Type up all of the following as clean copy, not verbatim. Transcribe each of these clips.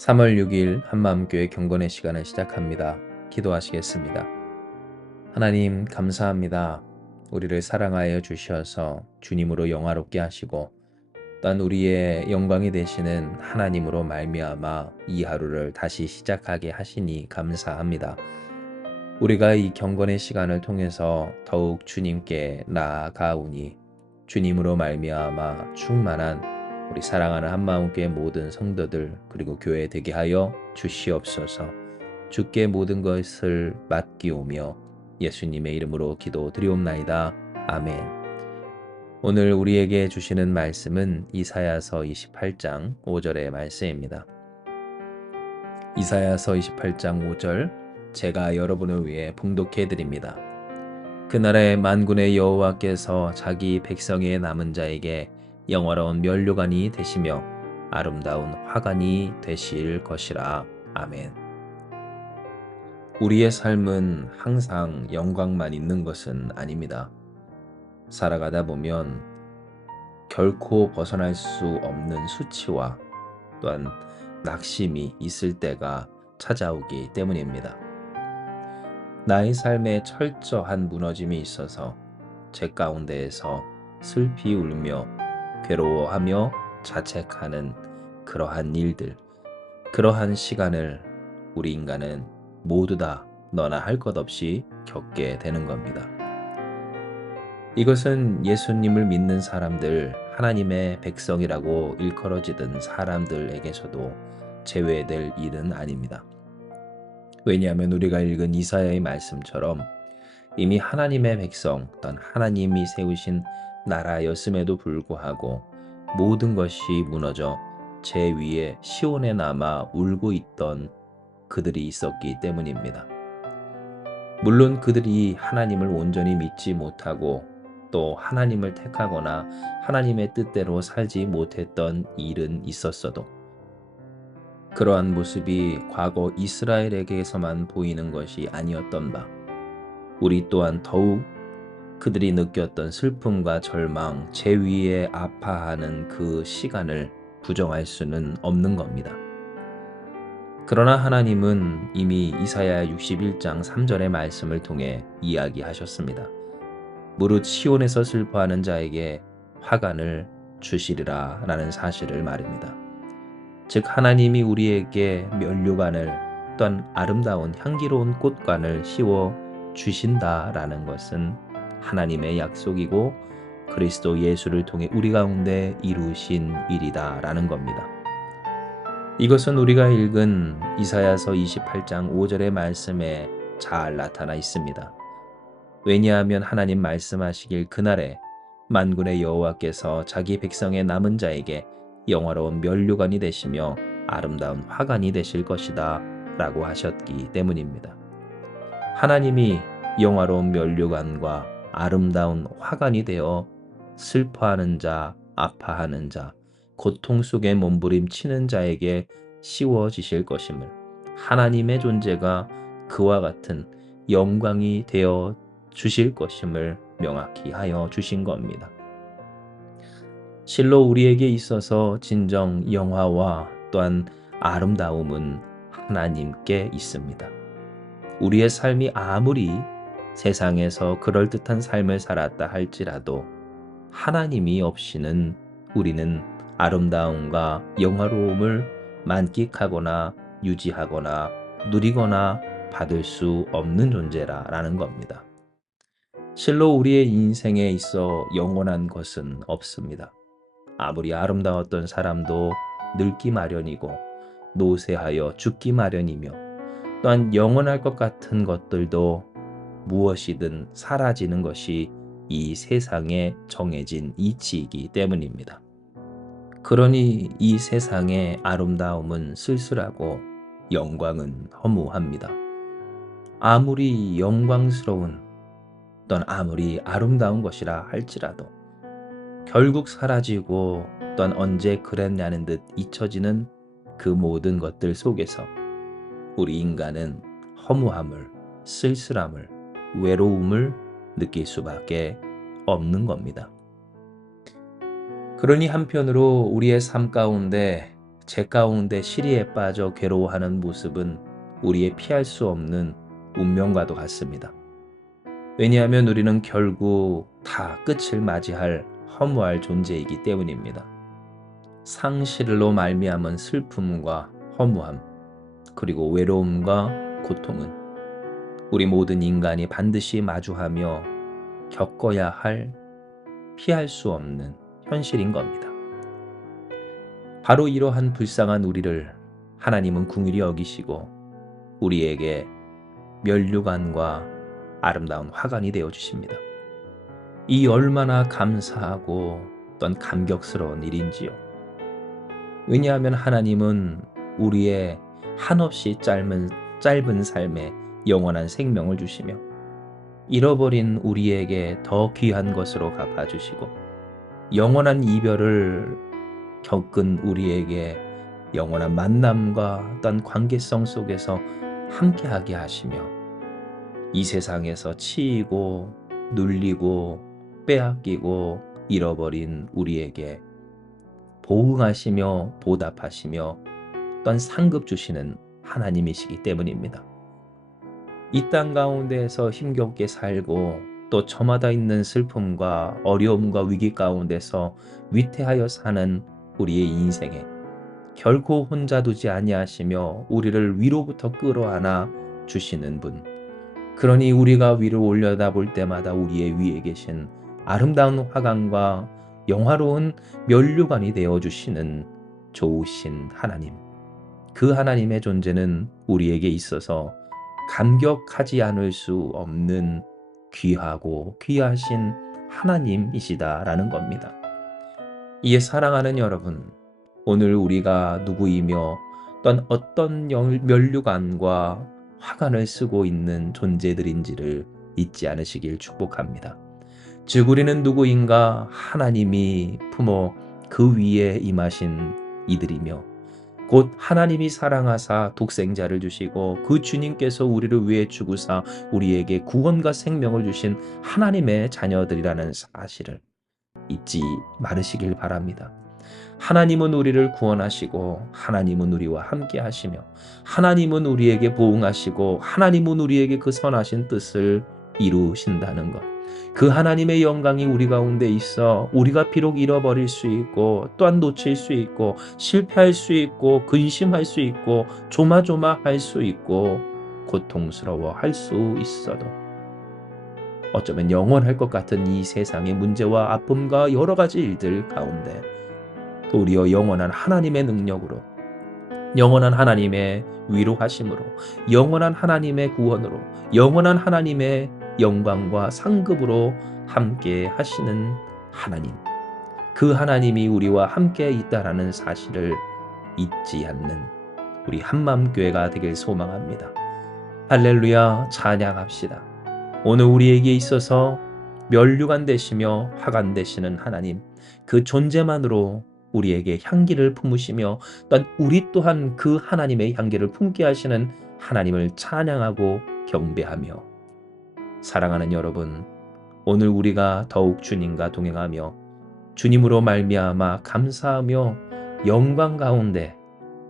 3월 6일 한마음교회 경건의 시간을 시작합니다. 기도하시겠습니다. 하나님 감사합니다. 우리를 사랑하여 주셔서 주님으로 영화롭게 하시고 또한 우리의 영광이 되시는 하나님으로 말미암아 이 하루를 다시 시작하게 하시니 감사합니다. 우리가 이 경건의 시간을 통해서 더욱 주님께 나아가오니 주님으로 말미암아 충만한 우리 사랑하는 한마음교회 모든 성도들 그리고 교회 되게 하여 주시옵소서. 주께 모든 것을 맡기오며 예수님의 이름으로 기도드리옵나이다. 아멘. 오늘 우리에게 주시는 말씀은 이사야서 28장 5절의 말씀입니다. 이사야서 28장 5절 제가 여러분을 위해 봉독해 드립니다. 그날에 만군의 여호와께서 자기 백성의 남은 자에게 영화로운 면류관이 되시며 아름다운 화관이 되실 것이라. 아멘. 우리의 삶은 항상 영광만 있는 것은 아닙니다. 살아가다 보면 결코 벗어날 수 없는 수치와 또한 낙심이 있을 때가 찾아오기 때문입니다. 나의 삶에 철저한 무너짐이 있어서 제 가운데에서 슬피 울며 괴로워하며 자책하는 그러한 일들, 그러한 시간을 우리 인간은 모두 다 너나 할 것 없이 겪게 되는 겁니다. 이것은 예수님을 믿는 사람들, 하나님의 백성이라고 일컬어지던 사람들에게서도 제외될 일은 아닙니다. 왜냐하면 우리가 읽은 이사야의 말씀처럼 이미 하나님의 백성, 또한 하나님이 세우신 나라였음에도 불구하고 모든 것이 무너져 제 위에 시온에 남아 울고 있던 그들이 있었기 때문입니다. 물론 그들이 하나님을 온전히 믿지 못하고 또 하나님을 택하거나 하나님의 뜻대로 살지 못했던 일은 있었어도 그러한 모습이 과거 이스라엘에게서만 보이는 것이 아니었던 바, 우리 또한 더욱 그들이 느꼈던 슬픔과 절망, 제 위에 아파하는 그 시간을 부정할 수는 없는 겁니다. 그러나 하나님은 이미 이사야 61장 3절의 말씀을 통해 이야기하셨습니다. 무릇 시온에서 슬퍼하는 자에게 화관을 주시리라 라는 사실을 말입니다. 즉 하나님이 우리에게 면류관을 또한 아름다운 향기로운 꽃관을 씌워 주신다라는 것은 하나님의 약속이고 그리스도 예수를 통해 우리 가운데 이루신 일이다라는 겁니다. 이것은 우리가 읽은 이사야서 28장 5절의 말씀에 잘 나타나 있습니다. 왜냐하면 하나님 말씀하시길 그날에 만군의 여호와께서 자기 백성의 남은 자에게 영화로운 면류관이 되시며 아름다운 화관이 되실 것이다 라고 하셨기 때문입니다. 하나님이 영화로운 면류관과 아름다운 화관이 되어 슬퍼하는 자, 아파하는 자, 고통 속에 몸부림치는 자에게 씌워지실 것임을, 하나님의 존재가 그와 같은 영광이 되어 주실 것임을 명확히 하여 주신 겁니다. 실로 우리에게 있어서 진정 영화와 또한 아름다움은 하나님께 있습니다. 우리의 삶이 아무리 세상에서 그럴듯한 삶을 살았다 할지라도 하나님이 없이는 우리는 아름다움과 영화로움을 만끽하거나 유지하거나 누리거나 받을 수 없는 존재라는 겁니다. 실로 우리의 인생에 있어 영원한 것은 없습니다. 아무리 아름다웠던 사람도 늙기 마련이고 노쇠하여 죽기 마련이며 또한 영원할 것 같은 것들도 무엇이든 사라지는 것이 이 세상에 정해진 이치이기 때문입니다. 그러니 이 세상의 아름다움은 쓸쓸하고 영광은 허무합니다. 아무리 영광스러운 또는 아무리 아름다운 것이라 할지라도 결국 사라지고 또한 언제 그랬냐는 듯 잊혀지는 그 모든 것들 속에서 우리 인간은 허무함을, 쓸쓸함을, 외로움을 느낄 수밖에 없는 겁니다. 그러니 한편으로 우리의 삶 가운데 죄 가운데 시리에 빠져 괴로워하는 모습은 우리의 피할 수 없는 운명과도 같습니다. 왜냐하면 우리는 결국 다 끝을 맞이할 허무할 존재이기 때문입니다. 상실로 말미암은 슬픔과 허무함, 그리고 외로움과 고통은 우리 모든 인간이 반드시 마주하며 겪어야 할 피할 수 없는 현실인 겁니다. 바로 이러한 불쌍한 우리를 하나님은 긍휼히 여기시고 우리에게 면류관과 아름다운 화관이 되어 주십니다. 이 얼마나 감사하고 또한 감격스러운 일인지요. 왜냐하면 하나님은 우리의 한없이 짧은 삶에 영원한 생명을 주시며 잃어버린 우리에게 더 귀한 것으로 갚아주시고 영원한 이별을 겪은 우리에게 영원한 만남과 어떤 관계성 속에서 함께하게 하시며 이 세상에서 치이고 눌리고 빼앗기고 잃어버린 우리에게 보응하시며 보답하시며 또한 상급 주시는 하나님이시기 때문입니다. 이 땅 가운데에서 힘겹게 살고 또 저마다 있는 슬픔과 어려움과 위기 가운데서 위태하여 사는 우리의 인생에 결코 혼자 두지 아니하시며 우리를 위로부터 끌어안아 주시는 분, 그러니 우리가 위로 올려다볼 때마다 우리의 위에 계신 아름다운 화관과 영화로운 면류관이 되어주시는 좋으신 하나님, 그 하나님의 존재는 우리에게 있어서 감격하지 않을 수 없는 귀하고 귀하신 하나님이시다라는 겁니다. 이에 사랑하는 여러분, 오늘 우리가 누구이며 또한 어떤 면류관과 화관을 쓰고 있는 존재들인지를 잊지 않으시길 축복합니다. 즉 우리는 누구인가? 하나님이 품어 그 위에 임하신 이들이며 곧 하나님이 사랑하사 독생자를 주시고 그 주님께서 우리를 위해 죽으사 우리에게 구원과 생명을 주신 하나님의 자녀들이라는 사실을 잊지 말으시길 바랍니다. 하나님은 우리를 구원하시고 하나님은 우리와 함께 하시며 하나님은 우리에게 보응하시고 하나님은 우리에게 그 선하신 뜻을 이루신다는 것, 그 하나님의 영광이 우리 가운데 있어 우리가 비록 잃어버릴 수 있고 또한 놓칠 수 있고 실패할 수 있고 근심할 수 있고 조마조마할 수 있고 고통스러워할 수 있어도 어쩌면 영원할 것 같은 이 세상의 문제와 아픔과 여러 가지 일들 가운데 도리어 영원한 하나님의 능력으로, 영원한 하나님의 위로하심으로, 영원한 하나님의 구원으로, 영원한 하나님의 영광과 상급으로 함께 하시는 하나님, 그 하나님이 우리와 함께 있다라는 사실을 잊지 않는 우리 한마음교회가 되길 소망합니다. 할렐루야, 찬양합시다. 오늘 우리에게 있어서 면류관 되시며 화관 되시는 하나님, 그 존재만으로 우리에게 향기를 품으시며 또한 우리 또한 그 하나님의 향기를 품게 하시는 하나님을 찬양하고 경배하며, 사랑하는 여러분, 오늘 우리가 더욱 주님과 동행하며 주님으로 말미암아 감사하며 영광 가운데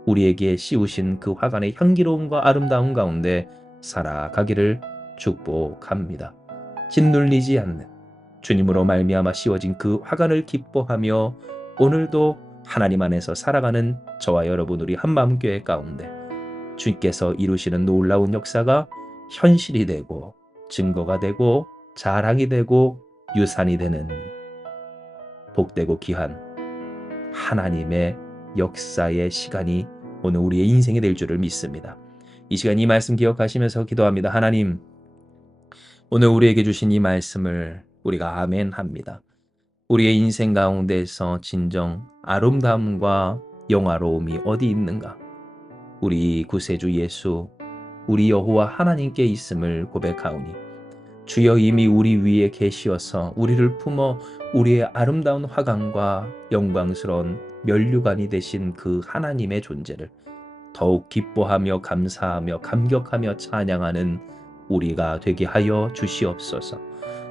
우리에게 씌우신 그 화관의 향기로움과 아름다움 가운데 살아가기를 축복합니다. 짓눌리지 않는 주님으로 말미암아 씌워진 그 화관을 기뻐하며 오늘도 하나님 안에서 살아가는 저와 여러분 우리 한마음교회 가운데 주님께서 이루시는 놀라운 역사가 현실이 되고 증거가 되고 자랑이 되고 유산이 되는 복되고 귀한 하나님의 역사의 시간이 오늘 우리의 인생이 될 줄을 믿습니다. 이 시간 이 말씀 기억하시면서 기도합니다. 하나님, 오늘 우리에게 주신 이 말씀을 우리가 아멘합니다. 우리의 인생 가운데서 진정 아름다움과 영화로움이 어디 있는가? 우리 구세주 예수, 우리 여호와 하나님께 있음을 고백하오니 주여 이미 우리 위에 계시어서 우리를 품어 우리의 아름다운 화관과 영광스러운 면류관이 되신 그 하나님의 존재를 더욱 기뻐하며 감사하며 감격하며 찬양하는 우리가 되게 하여 주시옵소서.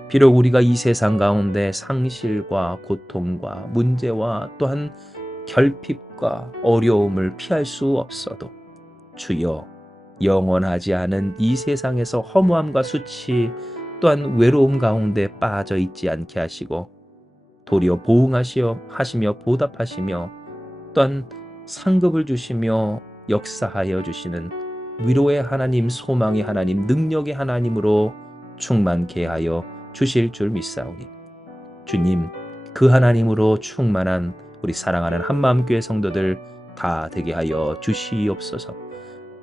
비록 우리가 이 세상 가운데 상실과 고통과 문제와 또한 결핍과 어려움을 피할 수 없어도 주여 영원하지 않은 이 세상에서 허무함과 수치 또한 외로움 가운데 빠져 있지 않게 하시고 도리어 보응하시며 보답하시며 또한 상급을 주시며 역사하여 주시는 위로의 하나님, 소망의 하나님, 능력의 하나님으로 충만케 하여 주실 줄 믿사오니 주님, 그 하나님으로 충만한 우리 사랑하는 한마음교회 성도들 다 되게 하여 주시옵소서.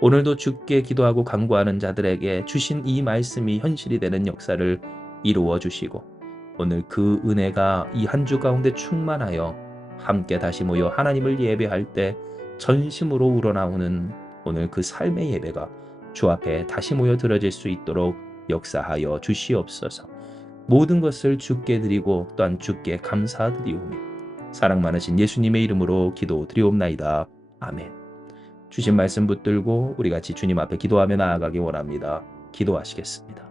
오늘도 주께 기도하고 간구하는 자들에게 주신 이 말씀이 현실이 되는 역사를 이루어 주시고 오늘 그 은혜가 이 한 주 가운데 충만하여 함께 다시 모여 하나님을 예배할 때 전심으로 우러나오는 오늘 그 삶의 예배가 주 앞에 다시 모여 드려질 수 있도록 역사하여 주시옵소서. 모든 것을 주께 드리고 또한 주께 감사드리오며 사랑 많으신 예수님의 이름으로 기도드리옵나이다. 아멘. 주신 말씀 붙들고 우리 같이 주님 앞에 기도하며 나아가기 원합니다. 기도하시겠습니다.